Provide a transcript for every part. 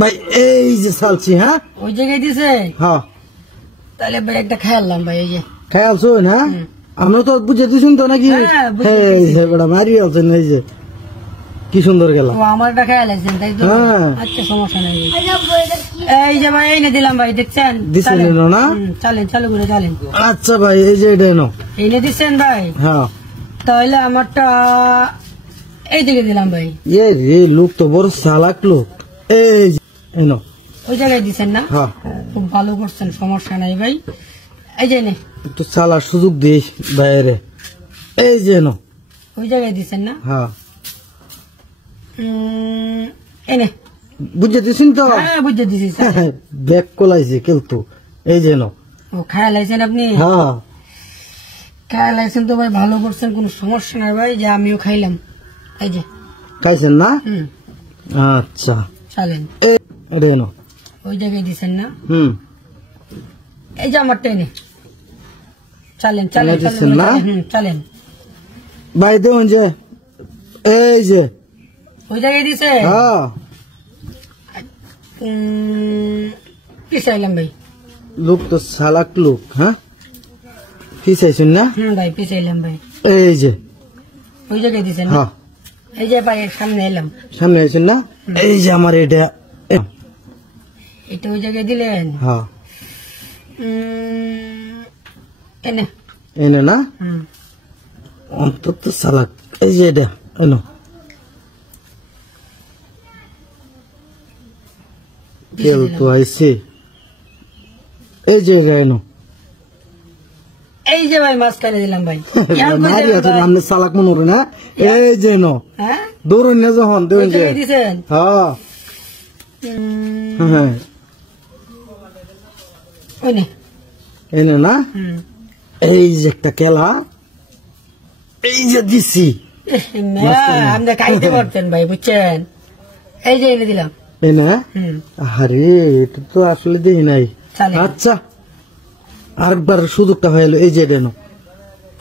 ভাই এই যে চালছি হ্যাঁ ওই জায়গায় দিছে হ্যাঁ তাহলে ভাই একটা খেয়ালাম ভাই এই যে খেয়ালছো না আমরা তো বুঝে দিয়েছেন তো নাকি এই যে বেটা মারি আছেন এই যে কি সুন্দর গেল আমার একটা খেয়াল আছেন তাই তো আচ্ছা সমস্যা নাই এই যে ভাই এই নে দিলাম ভাই দেখছেন দিছেন না চলেন চালু করে চলেন আচ্ছা ভাই এই যে এটা এনো এই নে দিচ্ছেন ভাই হ্যাঁ তাহলে আমারটা এই দিকে দিলাম ভাই এ রে লোক তো বড় চালাক লোক এই যে এনো ওই জায়গায় দিচ্ছেন না হ্যাঁ খুব ভালো করছেন সমস্যা নাই ভাই এই যে নে একটু চালার সুযোগ দিস বাইরে এই যে এনো ওই জায়গায় দিচ্ছেন না হ্যাঁ এনে বুঝে দিছেন তো হ্যাঁ বুঝে দিছি ব্যাগ কোলাইছে কিন্তু এই যে এনো ও খেয়াল আছেন আপনি হ্যাঁ খেয়াল আছেন তো ভাই ভালো করছেন কোনো সমস্যা নাই ভাই যে আমিও খাইলাম এই যে খাইছেন না আচ্ছা চলেন এটা এনো ওই জায়গায় দিচ্ছেন না এই যে আমারটা এনে চলেন চলেন চলেন ভাই দেখুন যে এই যে ওই জায়গায় দিছে হ্যাঁ পিছাইলাম ভাই লোক তো চালাক লোক হ্যাঁ পিছাইছেন না ভাই পিছাইলাম ভাই এই যে ওই জায়গায় দিছেন হ্যাঁ এই যে ভাই সামনে এলাম সামনে আছেন না এই যে আমার এটা এটা ওই জায়গায় দিলেন হ্যাঁ এনে এনে না অন্তত চালাক এই যে এটা এনো তেল তো আইছে এই যে এটা এনো এই যে ভাই মাঝখানে দিলাম ভাই আপনি চালাক মনে হবে না এই যে এনো দৌড়ুন না যখন দেখুন যে দিছেন হ্যাঁ হ্যাঁ এনে না এই যে একটা খেলা এই যে দিছি আপনি খাইতে পারতেন ভাই বুঝছেন এই যে এনে দিলাম এনে আরে এটা তো আসলে দেখি নাই আচ্ছা আরেকবার সুযোগটা হয়ে গেল এই যে এনো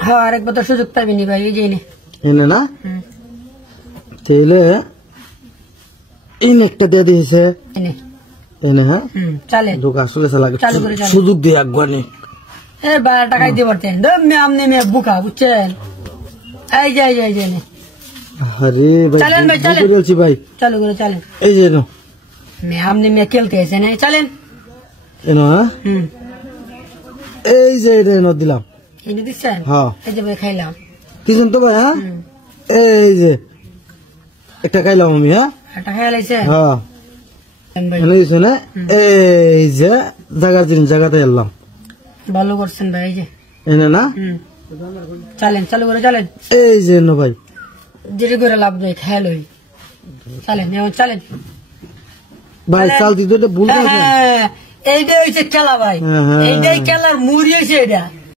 হ্যাঁ আরেকবার তো সুযোগ পাবিনি ভাই এই যে এনে না তাইলে এই একটা দিয়ে দিয়েছে এনে হ্যাঁ চলেন লোক আসলে সুযোগ দিয়ে একবার নে টাকা খাইতে পারতেন আপনি মেয়ে বুকা বুঝছেন এই যে এই যে আরে ভাই বলছি ভাই চালু করে চলেন এই যে আপনি মেয়ে খেলতে এসেন চলেন এনো এই যে এটা এনো দিলাম এনে দিচ্ছেন হ্যাঁ এই যে ভাই খাইলাম দিচ্ছেন তো ভাই হ্যাঁ এই যে একটা খাইলাম আমি হ্যাঁ একটা খাইয়া লাইছে হ্যাঁ দিচ্ছে না এই যে জায়গার জিনিস জায়গাতে এলাম ভালো করছেন ভাই এই যে এনে না চলেন চালু করে চলেন এই যে এনো ভাই দেরি করে লাভ নেই খেয়াল হই চলেন চলেন ভাই চাল দিতে ভুল এইটাই হচ্ছে খেলা ভাই এইটাই খেলার মুড়ি হয়েছে এটা